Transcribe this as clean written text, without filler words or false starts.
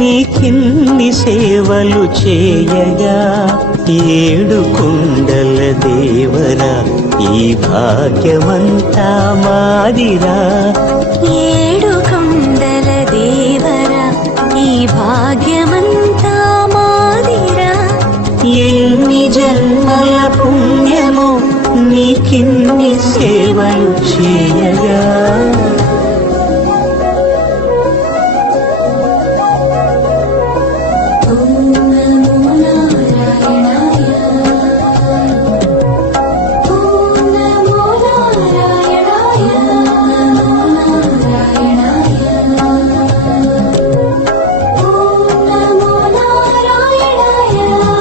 నీకిన్ని సేవలు చేయగా ఏడు కొండల దేవరా ఈ భాగ్యమంతా మాదిరా ఏడు కొండల దేవరా ఈ భాగ్యమంతా మాదిరా ఎన్ని జన్మల పుణ్యమో నీకిన్ని సేవలు చేయగా